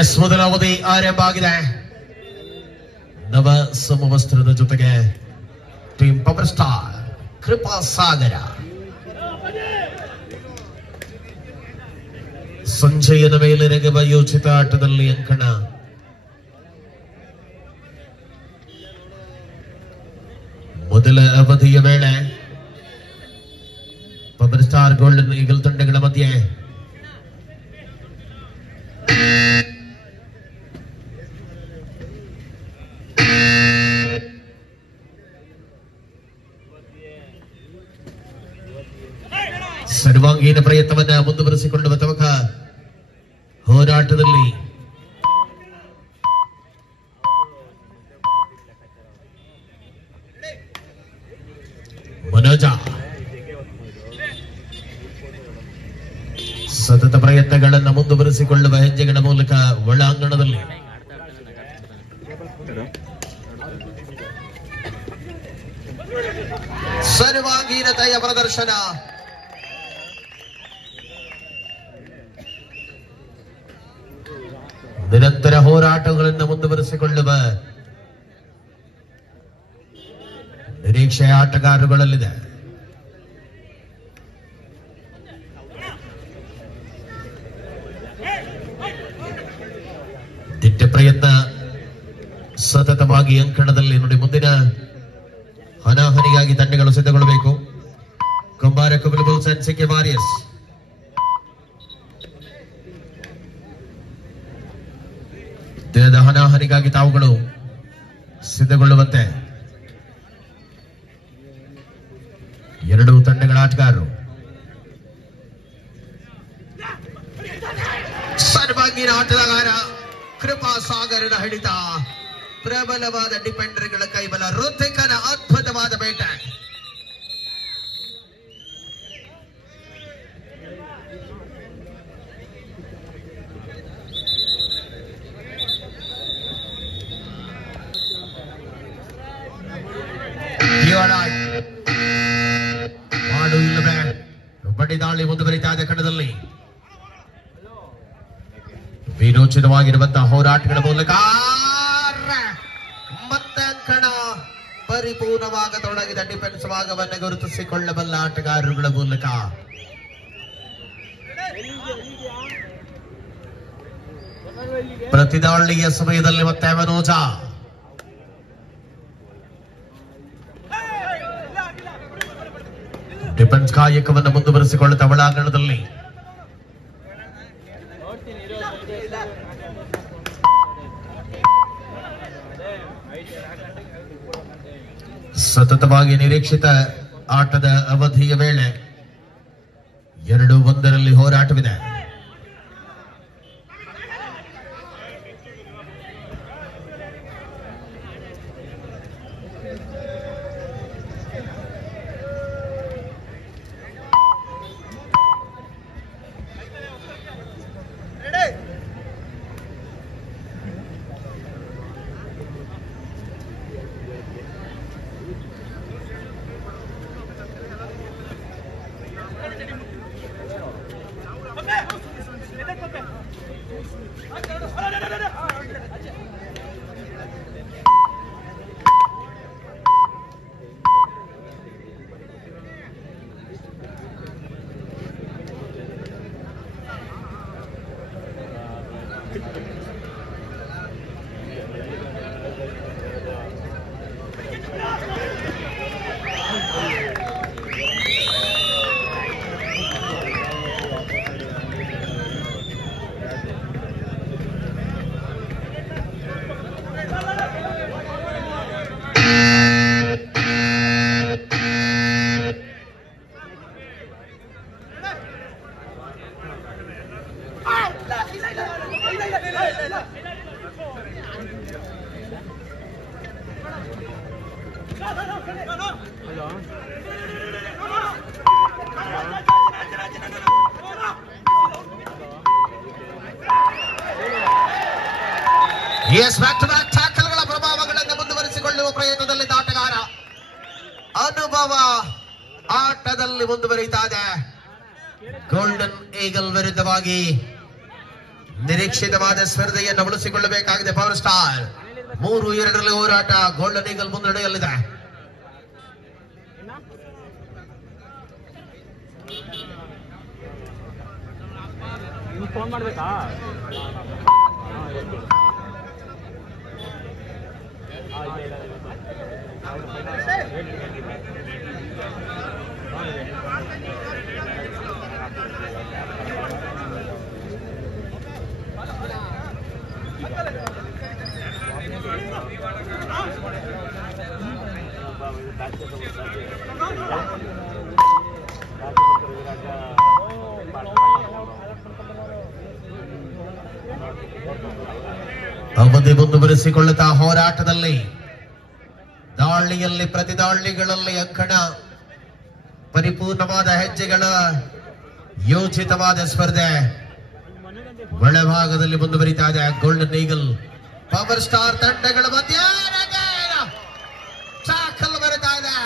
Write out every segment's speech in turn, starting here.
S, ಮೊದಲ ಅವಧಿ ಆರಂಭ ಆಗಿದೆ. ನವ ಸಮವಸ್ತ್ರದ ಜೊತೆಗೆ ಟೀಮ್ ಪವರ್ ಸ್ಟಾರ್ ಕೃಪಾ ಸಾಗರ ಸಂಜಯನ ಮೇಲೆ ನೆಗೆವ ಯೋಚಿತ ಆಟದಲ್ಲಿ ಅಂಕಣ. ಮೊದಲ ಅವಧಿಯ ವೇಳೆ ಪವರ್ ಸ್ಟಾರ್ ಗೋಲ್ಡನ್ ಈಗಲ್ ತಂಡಗಳ ಮಧ್ಯೆ ಸರ್ವಾಂಗೀಣ ಪ್ರಯತ್ನವನ್ನ ಮುಂದುವರೆಸಿಕೊಳ್ಳುವ ತವಕ ಹೋರಾಟದಲ್ಲಿ ಮನೋಜ ಸತತ ಪ್ರಯತ್ನಗಳನ್ನು ಮುಂದುವರೆಸಿಕೊಳ್ಳುವ ಹೆಜ್ಜೆಗಳ ಮೂಲಕ ಒಳಾಂಗಣದಲ್ಲಿ ಸರ್ವಾಂಗೀಣತೆಯ ಪ್ರದರ್ಶನ. ನಿರಂತರ ಹೋರಾಟಗಳನ್ನು ಮುಂದುವರೆಸಿಕೊಳ್ಳುವ ನಿರೀಕ್ಷೆಯ ಆಟಗಾರರುಗಳಲ್ಲಿದೆ. ದಿಟ್ಟ ಪ್ರಯತ್ನ ಸತತವಾಗಿ ಅಂಕಣದಲ್ಲಿ ನೋಡಿ. ಮುಂದಿನ ಹನಾಹನಿಗಾಗಿ ತಂಡಗಳು ಸಿದ್ಧಗೊಳ್ಳಬೇಕು. ಕುಂಬಾರ ಕುಬಲ್ ಬುಲ್ಸ್ ಅಂಡ್ ಸಿಕೆ ವಾರಿಯರ್ಸ್ ದಿನದ ಹನಾಹನಿಗಾಗಿ ತಾವುಗಳು ಸಿದ್ಧಗೊಳ್ಳುವಂತೆ ಎರಡೂ ತಂಡಗಳ ಆಟಗಾರರು. ಸರ್ವಾಂಗೀಣ ಆಟಗಾರ ಕೃಪಾ ಸಾಗರನ ಹಿಡಿತ, ಪ್ರಬಲವಾದ ಡಿಫೆಂಡರ್ಗಳ ಕೈಬಲ, ಋತಿಕನ ಅದ್ಭುತವಾದ ಬೇಟೆ. ಮಾಡು ಇಲ್ಲವೇ ಬಡ್ಡಿ ದಾಳಿ ಮುಂದುವರಿತಾ ಇದೆ ಕಣದಲ್ಲಿ. ವೀರೋಚಿತವಾಗಿರುವಂತಹ ಹೋರಾಟಗಳ ಮೂಲಕ ಮತ್ತೆ ಅಂಕಣ ಪರಿಪೂರ್ಣವಾಗತೊಡಗಿದ ಡಿಫೆನ್ಸ್ ಭಾಗವನ್ನು ಗುರುತಿಸಿಕೊಳ್ಳಬಲ್ಲ ಆಟಗಾರರುಗಳ ಮೂಲಕ ಪ್ರತಿದಾಳಿಯ ಸಮಯದಲ್ಲಿ ಮತ್ತೆ ಮನೋಜ ಡಿಫೆನ್ಸ್ ಕಾಯಕವನ್ನು ಮುಂದುವರೆಸಿಕೊಳ್ಳುತ್ತಾ ಒಳಾಂಗಣದಲ್ಲಿ ಸತತವಾಗಿ ನಿರೀಕ್ಷಿತ ಆಟದ ಅವಧಿಯ ವೇಳೆ 2-1 ಹೋರಾಟವಿದೆ. Yes, back to back tackle ಗಳ ಪ್ರಭಾವಗಳನ್ನು ಮುಂದುವರಿಸಿಕೊಳ್ಳುವ ಪ್ರಯತ್ನದಲ್ಲಿ ಆಟಗಾರ ಅನುಭವ ಆಟದಲ್ಲಿ ಮುಂದುವರಿತಾ ಇದೆ. ಗೋಲ್ಡನ್ ಈಗಲ್ ವಿರುದ್ಧವಾಗಿ ನಿರೀಕ್ಷಿತವಾದ ಸ್ಪರ್ಧೆಯನ್ನು ಉಳಿಸಿಕೊಳ್ಳಬೇಕಾಗಿದೆ ಪವರ್ ಸ್ಟಾರ್. 3-2 ಹೋರಾಟ. Golden eagle ಮುನ್ನಡೆಯಲ್ಲಿದೆ. ಫೋನ್ ಮಾಡ್ಬೇಕಾ? ಅವಧಿ ಮುಂದುವರಿಸಿಕೊಳ್ಳುತ್ತಾ ಹೋರಾಟದಲ್ಲಿ ದಾಳಿಯಲ್ಲಿ ಪ್ರತಿದಾಳಿಗಳಲ್ಲಿ ಅಂಕಣ ಪರಿಪೂರ್ಣವಾದ ಹೆಜ್ಜೆಗಳ ಯೋಚಿತವಾದ ಸ್ಪರ್ಧೆ ಒಳಭಾಗದಲ್ಲಿ ಮುಂದುವರಿತಾ ಇದೆ. ಗೋಲ್ಡನ್ ಈಗಲ್ ಪವರ್ ಸ್ಟಾರ್ ತಂಡಗಳ ಮಧ್ಯೆ ಟ್ಯಾಕಲ್ ಬರುತ್ತಾ ಇದೆ.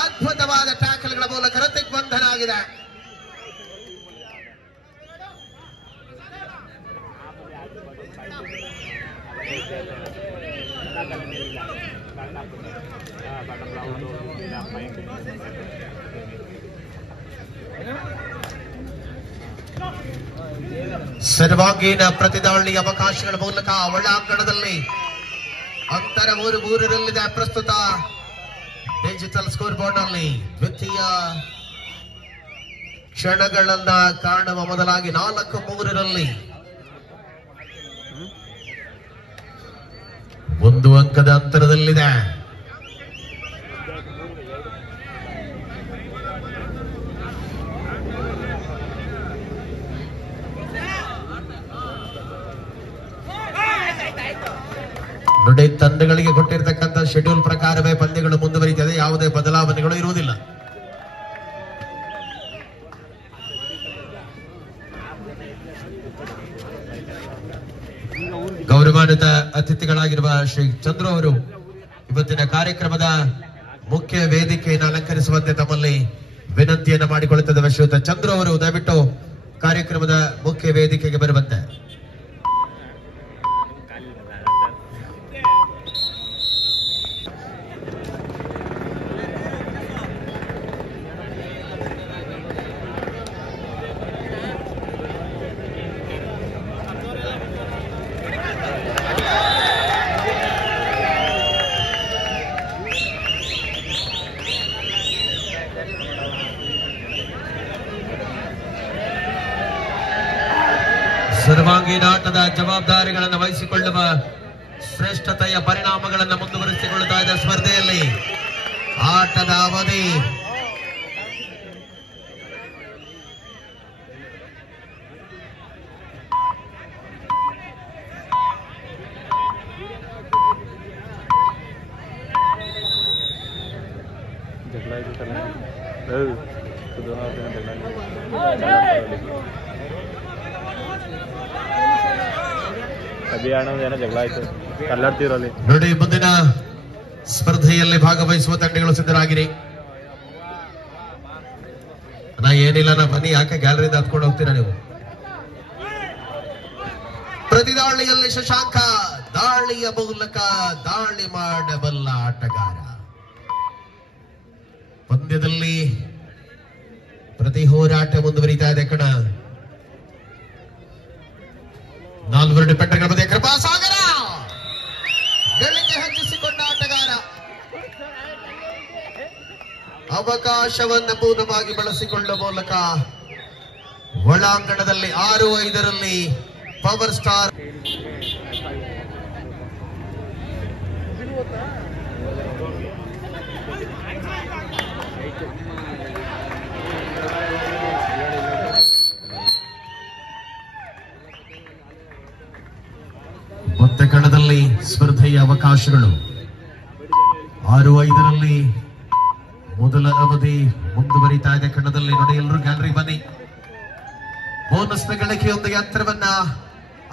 ಅದ್ಭುತವಾದ ಟ್ಯಾಕಲ್ಗಳ ಮೂಲಕ ರತಿಕ್ ಬಂಧನ ಆಗಿದೆ. ಸರ್ವಾಂಗೀಣ ಪ್ರತಿದಾಳಿಯ ಅವಕಾಶಗಳ ಮೂಲಕ ಒಳಾಂಗಣದಲ್ಲಿ ಅಂತರ 3-3ರಲ್ಲಿದೆ. ಪ್ರಸ್ತುತ ಡಿಜಿಟಲ್ ಸ್ಕೋರ್ ಬೋರ್ಡ್ ನಲ್ಲಿ ದ್ವಿತೀಯ ಕ್ಷಣಗಳನ್ನ ಕಾಣುವ ಮೊದಲಾಗಿ 4-3ರಲ್ಲಿ 1 ಅಂಕದ ಅಂತರದಲ್ಲಿದೆ. ನೋಡಿ, ತಂಡಗಳಿಗೆ ಕೊಟ್ಟಿರತಕ್ಕಂಥ ಶೆಡ್ಯೂಲ್ ಪ್ರಕಾರವೇ ಪಂದ್ಯಗಳು ಮುಂದುವರಿಯುತ್ತದೆ. ಯಾವುದೇ ಬದಲಾವಣೆಗಳು ಇರುವುದಿಲ್ಲ. ಗೌರವಾನ್ವಿತ ಅತಿಥಿಗಳಾಗಿರುವ ಶ್ರೀ ಚಂದ್ರು ಅವರು ಇವತ್ತಿನ ಕಾರ್ಯಕ್ರಮದ ಮುಖ್ಯ ವೇದಿಕೆಯನ್ನು ಅಲಂಕರಿಸುವಂತೆ ತಮ್ಮಲ್ಲಿ ವಿನಂತಿಯನ್ನು ಮಾಡಿಕೊಳ್ಳುತ್ತದೆ. ಶ್ರೀಯುತ ಚಂದ್ರು ಅವರು ದಯವಿಟ್ಟು ಕಾರ್ಯಕ್ರಮದ ಮುಖ್ಯ ವೇದಿಕೆಗೆ ಬರುವಂತೆ. ಸರ್ವಾಂಗೀಣ ಆಟದ ಜವಾಬ್ದಾರಿಗಳನ್ನು ವಹಿಸಿಕೊಳ್ಳುವ ಶ್ರೇಷ್ಠತೆಯ ಪರಿಣಾಮಗಳನ್ನು ಮುಂದುವರಿಸಿಕೊಳ್ಳುತ್ತಾ ಇದೆ ಸ್ಪರ್ಧೆಯಲ್ಲಿ. ಆಟದ ಅವಧಿ ನೋಡಿ, ಮುಂದಿನ ಸ್ಪರ್ಧೆಯಲ್ಲಿ ಭಾಗವಹಿಸುವ ತಂಡಗಳು ಸಿದ್ಧರಾಗಿರಿ. ಏನಿಲ್ಲ, ಬನ್ನಿ. ಯಾಕೆ ಗ್ಯಾಲರಿಯಿಂದ ಹತ್ಕೊಂಡು ಹೋಗ್ತೀರಾ ನೀವು? ಪ್ರತಿದಾಳಿಯಲ್ಲಿ ಶಶಾಂಕ, ದಾಳಿಯ ಮೂಲಕ ದಾಳಿ ಮಾಡಬಲ್ಲ ಆಟಗಾರ. ಪಂದ್ಯದಲ್ಲಿ ಪ್ರತಿ ಹೋರಾಟ ಮುಂದುವರಿತಾ ಇದೆ ಕಣ. 4 ಡಿಫೆಂಡರ್ಗಳ ಮಧ್ಯೆ ಕೃಪಾಸಾಗರ ಗಳಿಕೆ ಹೆಚ್ಚಿಸಿಕೊಂಡ ಆಟಗಾರ. ಅವಕಾಶವನ್ನು ಪೂರ್ಣವಾಗಿ ಬಳಸಿಕೊಳ್ಳುವ ಮೂಲಕ ಒಳಾಂಗಣದಲ್ಲಿ 6-5ರಲ್ಲಿ ಪವರ್ ಸ್ಟಾರ್ ಮತ್ತೆ ಕಣದಲ್ಲಿ ಸ್ಪರ್ಧೆಯ ಅವಕಾಶಗಳು 6-5ರಲ್ಲಿ ಮೊದಲ ಅವಧಿ ಮುಂದುವರಿತಾ ಇದೆ ಕಣದಲ್ಲಿ. ನೋಡಿ, ಎಲ್ಲರೂ ಗ್ಯಾಲರಿ ಬನ್ನಿ. ಬೋನಸ್ನ ಗಳಿಕೆಯೊಂದಿಗೆ ಅಂತರವನ್ನ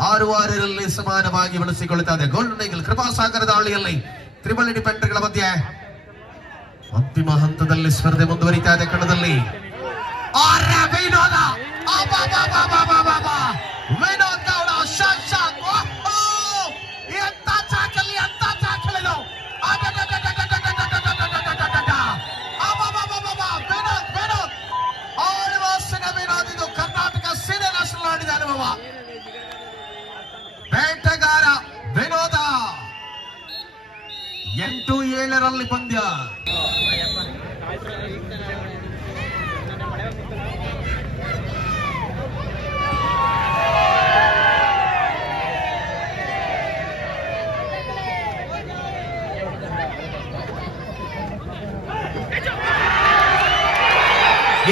6-6ರಲ್ಲಿ ಸಮಾನವಾಗಿ ಬಳಸಿಕೊಳ್ಳುತ್ತಾ ಇದೆ. ಗೋಲ್ಡನ್ ಈಗಲ್ ಕೃಪಾಸಾಗರ ದಾಳಿಯಲ್ಲಿ ತ್ರಿಬಲ್ ಡಿಫೆಂಡರ್ಗಳ ಮಧ್ಯೆ ಅಂತಿಮ ಹಂತದಲ್ಲಿ ಸ್ಪರ್ಧೆ ಮುಂದುವರಿತಾ ಇದೆ ಕಣದಲ್ಲಿ. ವಿನೋದ ವಿನೋದ್ ಗೌಡ ಎಂತ ಚಾಕಲಿ ಅಂತ ಚಾಕಲಿದು ವಿನೋದ್ ಆಳ್ವಾಸಿನ ವಿನೋದ್. ಇದು ಕರ್ನಾಟಕ ಸೀನಿಯರ್ ನ್ಯಾಷನಲ್ ಆಡಿದ ಅನುಭವ. ಬೇಟೆಗಾರ ವಿನೋದ 8-7 ಪಂದ್ಯ.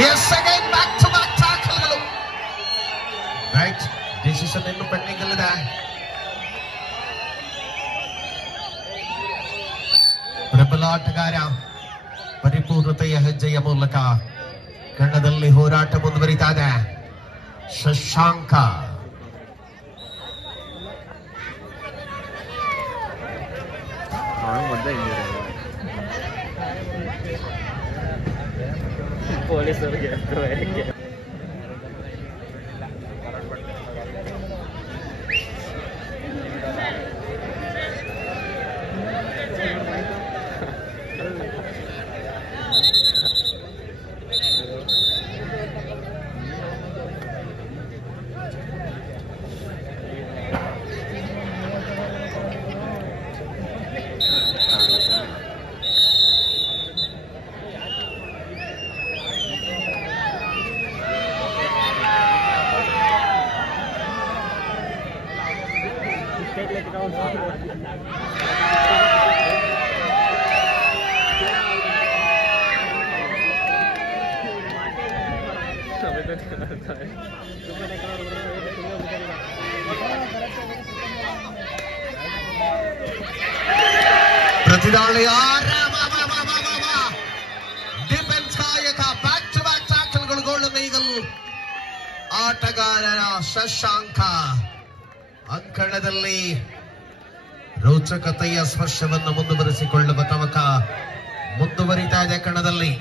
Yes, again back to back tackle. Right, decision ಇನ್ನು ಪೆಂಡಿಂಗ್ ಅಲ್ಲಿದೆ. ಪ್ರಬಲ ಆಟಗಾರ ಪರಿಪೂರ್ಣತೆಯ ಹೆಜ್ಜೆಯ ಮೂಲಕ ಕಣದಲ್ಲಿ ಹೋರಾಟ ಮುಂದುವರಿತಾ ಇದೆ. ಶಶಾಂಕ ಪೊಲೀಸರಿಗೆ ಪ್ರತಿದಾಳಿ ಡಿಫೆನ್ಸ್ ನಾಯಕ ಬ್ಯಾಕ್ ಟು ಬ್ಯಾಕ್ ಟ್ಯಾಕಲ್ಗಳು ಗೋಲ್ಡನ್ ಈಗಲ್ ಆಟಗಾರರ ಶಶಾಂಕ ಅಂಕಣದಲ್ಲಿ ರೋಚಕತೆಯ ಸ್ಪರ್ಶವನ್ನು ಮುಂದುವರಿಸಿಕೊಳ್ಳುವ ತವಕ ಮುಂದುವರಿತಾ ಇದೆ ಕಣದಲ್ಲಿ.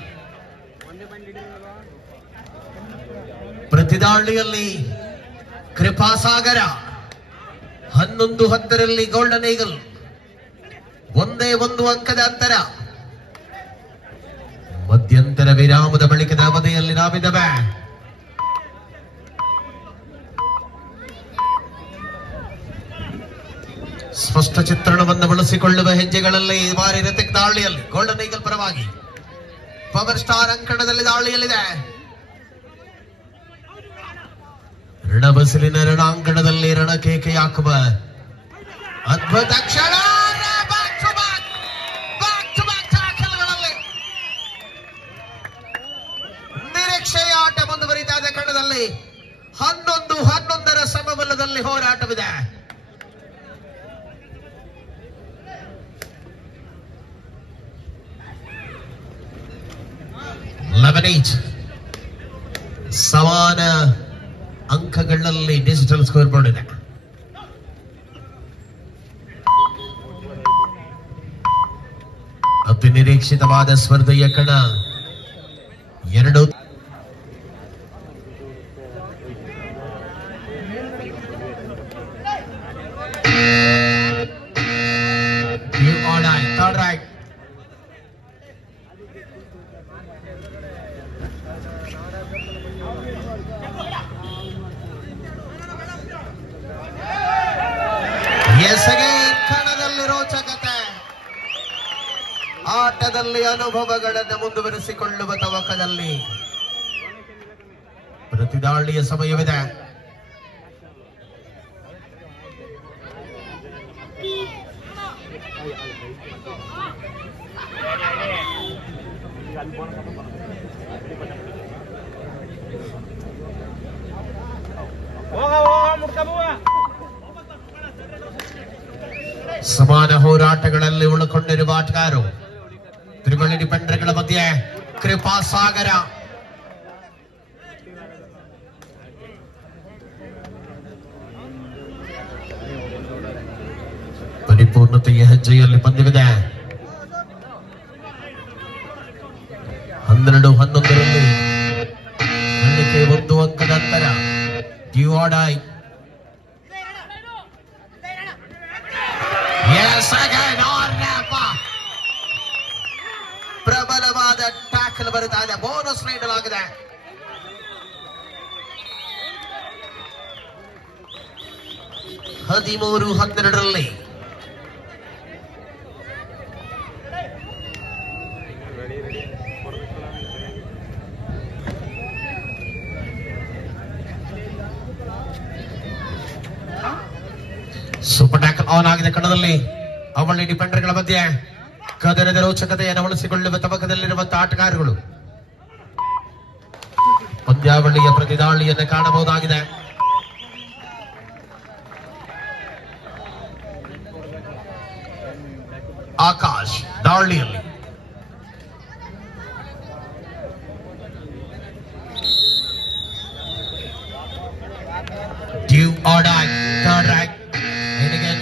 ಪ್ರತಿದಾಳಿಯಲ್ಲಿ ಕೃಪಾಸಾಗರ 11-10 ಗೋಲ್ಡನ್ ಈಗಲ್. ಒಂದೇ ಒಂದು ಅಂಕದ ಅಂತರ. ಮಧ್ಯಂತರ ವಿರಾಮದ ಬಳಿಕದ ಅವಧಿಯಲ್ಲಿ ನಾವಿದ್ದೇವೆ. ಸ್ಪಷ್ಟ ಚಿತ್ರಣವನ್ನು ಬಳಸಿಕೊಳ್ಳುವ ಹೆಜ್ಜೆಗಳಲ್ಲಿ ಈ ಬಾರಿ ಋತಿಕ್ ದಾಳಿಯಲ್ಲಿ ಗೋಲ್ಡನ್ ಈಗಲ್ ಪರವಾಗಿ ಪವರ್ ಸ್ಟಾರ್ ಅಂಕಣದಲ್ಲಿ ದಾಳಿಯಲ್ಲಿದೆ. ರಣಬಸಿಲಿನ ರಣಾಂಗಣದಲ್ಲಿ ರಣಕೇಕೆ ಹಾಕುವ ಅದ್ಭುತ ಕ್ಷಣ. ನಿರೀಕ್ಷೆಯ ಆಟ ಮುಂದುವರಿತಾ ಇದೆ ಕಣದಲ್ಲಿ. 11-11 ಸಮಬಲದಲ್ಲಿ ಹೋರಾಟವಿದೆ. ಸಮಾನ ಅಂಕಗಳಲ್ಲಿ ಡಿಜಿಟಲ್ ಸ್ಕೋರ್ ಬೋರ್ಡ್ ಇದೆ. ಅತಿ ನಿರೀಕ್ಷಿತವಾದ ಸ್ಪರ್ಧೆಯ ಕಣ. 2 third right. ಕಣದಲ್ಲಿ ರೋಚಕತೆ, ಆಟದಲ್ಲಿ ಅನುಭವಗಳನ್ನು ಮುಂದುವರಿಸಿಕೊಳ್ಳುವ ತವಕದಲ್ಲಿ ಪ್ರತಿದಾಳಿಯ ಸಮಯವಿದೆ. ಸಮಾನ ಹೋರಾಟಗಳಲ್ಲಿ ಉಳಿಕೊಂಡಿರುವ ಆಟಗಾರರು ತ್ರಿವಳಿ ಡಿಫೆಂಡರ್ಗಳ ಮಧ್ಯೆ ಕೃಪಾಸಾಗರ. ಪರಿಪೂರ್ಣತೆಯ ಹೆಜ್ಜೆಯಲ್ಲಿ ಪಂದ್ಯವಿದೆ. 12-11ರಲ್ಲಿ ಗಳಿಕೆ 1 ಅಂಕದ ಅಂತರ. ಡಿವಾಡಾಯ್ ಪ್ರಬಲವಾದ ಟ್ಯಾಕಲ್ ಬರುತ್ತಾ ಇದೆ. ಬೋನಸ್ ನೀಡಲಾಗಿದೆ. ಹದಿಮೂರು 12ರಲ್ಲಿ ಸೂಪರ್ ಟ್ಯಾಕಲ್ ಆನ್ ಆಗಿದೆ ಕಣದಲ್ಲಿ. ಅವಳಿ ಡಿಫೆಂಡರ್ಗಳ ಮಧ್ಯೆ ಕದನದ ರೋಚಕತೆಯನ್ನು ಉಳಿಸಿಕೊಳ್ಳುವ ತಬಕದಲ್ಲಿರುವಂತಹ ಆಟಗಾರರು ಪಂದ್ಯಾವಳಿಯ ಪ್ರತಿದಾಳಿಯನ್ನು ಕಾಣಬಹುದಾಗಿದೆ. ಆಕಾಶ್ ದಾಳಿಯಲ್ಲಿ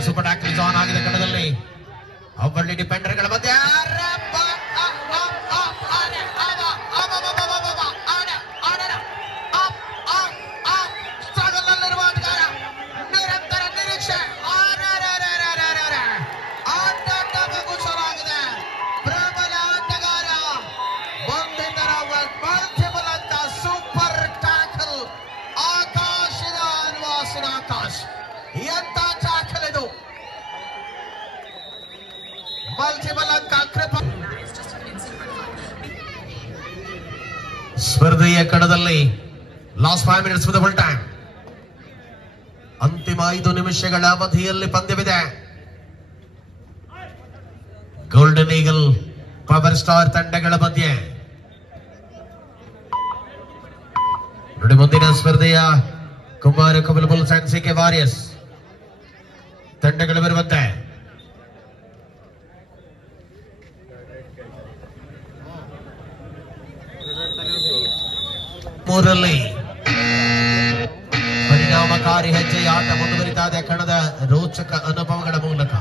ಸೂಪರ್ ಟ್ಯಾಕಲ್ ಆನ್ ಆಗಿದೆ ಕಣದಲ್ಲಿ. ಅವಳಿ ಡಿಫೆಂಡರ್ಗಳ ಮಧ್ಯೆ ನಿರಂತರ ನಿರೀಕ್ಷೆ ಆಟಗಾಗಿದೆ. ಪ್ರಬಲ ಆಟಗಾರ ಬಂಧಿತರ ಮಲ್ಟಿಪಲ್ ಅಂತ ಸೂಪರ್ ಟ್ಯಾಕಲ್ ಆಕಾಶದ ಅನ್ವಾಸಿನ ಆಕಾಶ್. ಎಂತ ಟ್ಯಾಕಲ್ ಇದು! ಮಲ್ಟಿಪಲ್ ಅಂಕ ಸ್ಪರ್ಧೆಯ ಕಣದಲ್ಲಿ last 5 minutes for the full time. ಅಂತಿಮ 5 ನಿಮಿಷಗಳ ಅವಧಿಯಲ್ಲಿ ಪಂದ್ಯವಿದೆ. ಗೋಲ್ಡನ್ ಈಗಲ್ ಪವರ್ ಸ್ಟಾರ್ ತಂಡಗಳ ಮಧ್ಯೆ ನೋಡಿ. ಮುಂದಿನ ಸ್ಪರ್ಧೆಯ Kumara Kapil bulls and CK warriors ತಂಡಗಳು ಬರುವಂತೆ. ಮೂರರಲ್ಲಿ ಪರಿಣಾಮಕಾರಿ ಹೆಜ್ಜೆಯ ಆಟ ಮುಂದುವರಿತಾ ಇದೆ ಕಣದ ರೋಚಕ ಅನುಭವಗಳ ಮೂಲಕ.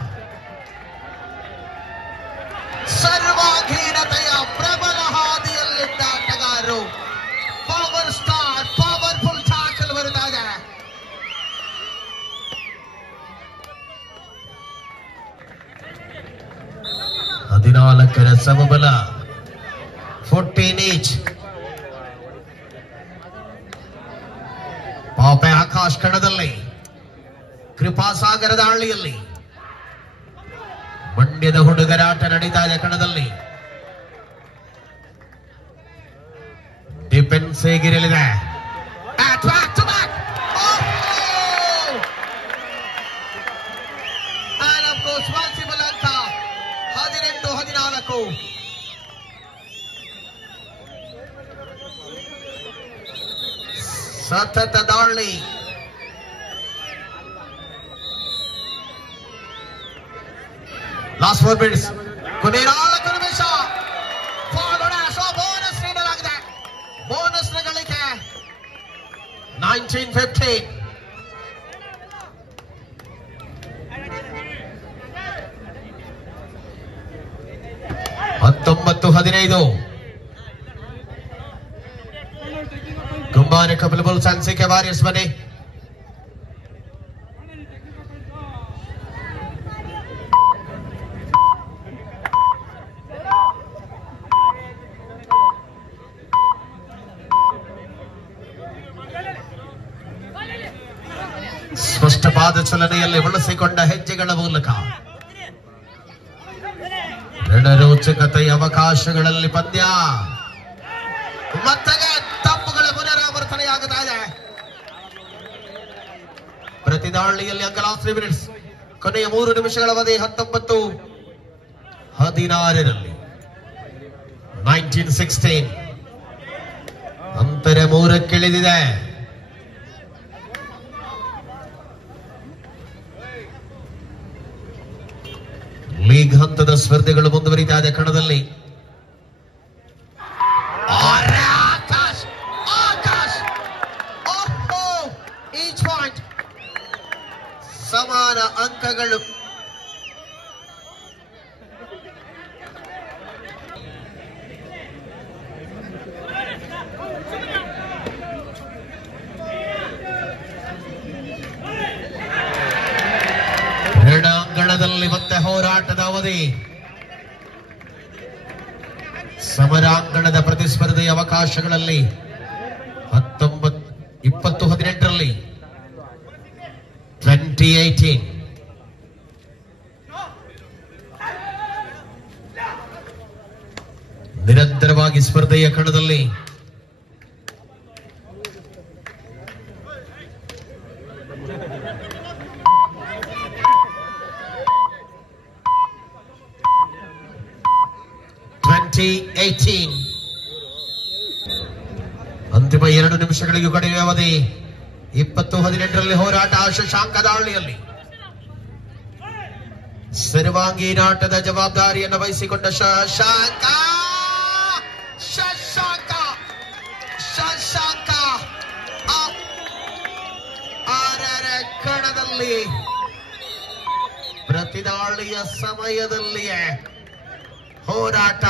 ಸರ್ವಾಧೀನತೆಯ ಪ್ರಬಲ ಹಾದಿಯಲ್ಲಿದ್ದ ಆಟಗಾರರು ಪವರ್ ಸ್ಟಾರ್ ಪವರ್ಫುಲ್ ಟ್ಯಾಕಲ್ ಬರುತ್ತಾ ಇದೆ. ಹದಿನಾಲ್ಕರ ಸಮಬಲ 14 ಈಚ್. ಪಾಪೆ ಆಕಾಶ್ ಕಣದಲ್ಲಿ ಕೃಪಾಸಾಗರದ ಹಳ್ಳಿಯಲ್ಲಿ ಮಂಡ್ಯದ ಹುಡುಗರ ಆಟ ನಡೀತಾ ಇದೆ ಕಣದಲ್ಲಿ. ಡಿಫೆನ್ಸ್ ಹೇಗಿರಲಿದೆ? 18-14 ಸತತ ದಾಳಿ. Last 4 minutes. ಕೊನೆ 4 ನಿಮಿಷ. ಬೋನಸ್ ನೀಡಲಾಗಿದೆ. ಬೋನಸ್ ನ ಗಳಿಕೆ 19-15. ಹತ್ತೊಂಬತ್ತು 15 Kumara Kapil bulls and CK warriors ಬನ್ನಿ. ಸ್ಪಷ್ಟವಾದ ಚಲನೆಯಲ್ಲಿ ಉಳಿಸಿಕೊಂಡ ಹೆಜ್ಜೆಗಳ ಮೂಲಕ ರಣರೋಚಕತೆಯ ಅವಕಾಶಗಳಲ್ಲಿ ಪಂದ್ಯ ಮತ್ತೆ ತಪ್ಪುಗಳ ಪುನರಾವರ್ತನೆಯಾಗುತ್ತಾ ಇದೆ. ಪ್ರತಿದಾಳಿಯಲ್ಲಿ ಅಂಕ ಲಾಸ್ಟ್ 3 minutes. ಕೊನೆಯ 3 ನಿಮಿಷಗಳ ಅವಧಿ 19-16 19-16 ಅಂತರ 3ಕ್ಕಿಳಿದಿದೆ. ಲೀಗ್ ಹಂತದ ಸ್ಪರ್ಧೆಗಳು ಮುಂದುವರಿತಾ ಇದೆ ಕಣದಲ್ಲಿ. ಈಚ್ ಪಾಯಿಂಟ್ ಸಮಾನ ಅಂಕಗಳು. ಸಮರದಲ್ಲಿ ಮತ್ತೆ ಹೋರಾಟದ ಅವಧಿ. ಸಮರಾಂಗಣದ ಪ್ರತಿಸ್ಪರ್ಧೆಯ ಅವಕಾಶಗಳಲ್ಲಿ 2018ರಲ್ಲಿ 2018 ನಿರಂತರವಾಗಿ ಸ್ಪರ್ಧೆಯ ಕಣದಲ್ಲಿ ಅಂತಿಮ 2 ನಿಮಿಷಗಳಿಗೂ ಕಡಿಮೆ ಅವಧಿ. 2018ರಲ್ಲಿ ಹೋರಾಟ ಶಶಾಂಕ ದಾಳಿಯಲ್ಲಿ ಸರ್ವಾಂಗೀನಾಟದ ಜವಾಬ್ದಾರಿಯನ್ನು ವಹಿಸಿಕೊಂಡ ಶಶಾಂಕ ಕಣದಲ್ಲಿ ಪ್ರತಿದಾಳಿಯ ಸಮಯದಲ್ಲಿಯೇ ಹೋರಾಟ.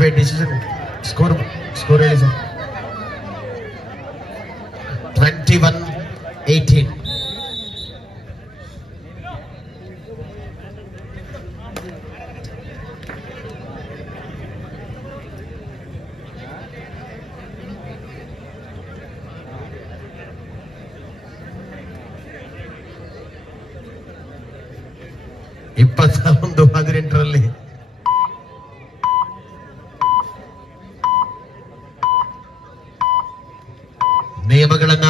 ವೇಟ್ ಡಿಸಿಷನ್ ಸ್ಕೋರ್ ಹೇಳಿ ಸರ್. 21-18. ಇಪ್ಪತ್ತ 18ರಲ್ಲಿ ನಿಯಮಗಳನ್ನ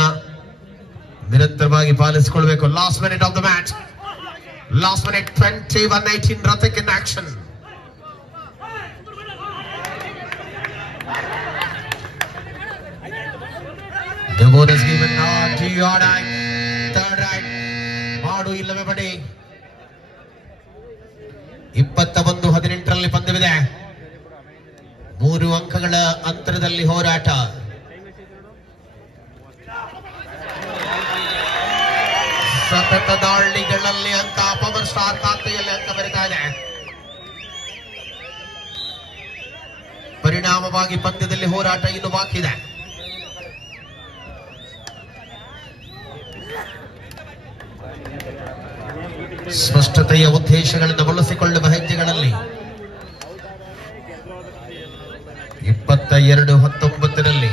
ನಿರಂತರವಾಗಿ ಪಾಲಿಸಿಕೊಳ್ಳಬೇಕು. Last minute of the match. Last minute 21-18. Rathak in action. The bonus given to your right. Third right. ಮಾಡು ಇಲ್ಲವೇ ಬಡಿ. 21-18ರಲ್ಲಿ ಪಂದ್ಯವಿದೆ. 3 ಅಂಕಗಳ ಅಂತರದಲ್ಲಿ ಹೋರಾಟ. ಸತತ ದಾಳಿಗಳಲ್ಲಿ ಅಂಕ. ಪವರ್ ಸ್ಟಾರ್ ಖಾತೆಯಲ್ಲಿ ಅಂಕ ಬರಿತಾ ಇದೆ. ಪರಿಣಾಮವಾಗಿ ಪಂದ್ಯದಲ್ಲಿ ಹೋರಾಟ ಇನ್ನು ಬಾಕಿ ಇದೆ. ಸ್ಪಷ್ಟತೆಯ ಉದ್ದೇಶಗಳನ್ನು ಬಳಸಿಕೊಳ್ಳುವ ಹೆಜ್ಜೆಗಳಲ್ಲಿ 22-19ರಲ್ಲಿ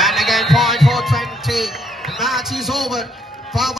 and again point for 20. The match is over.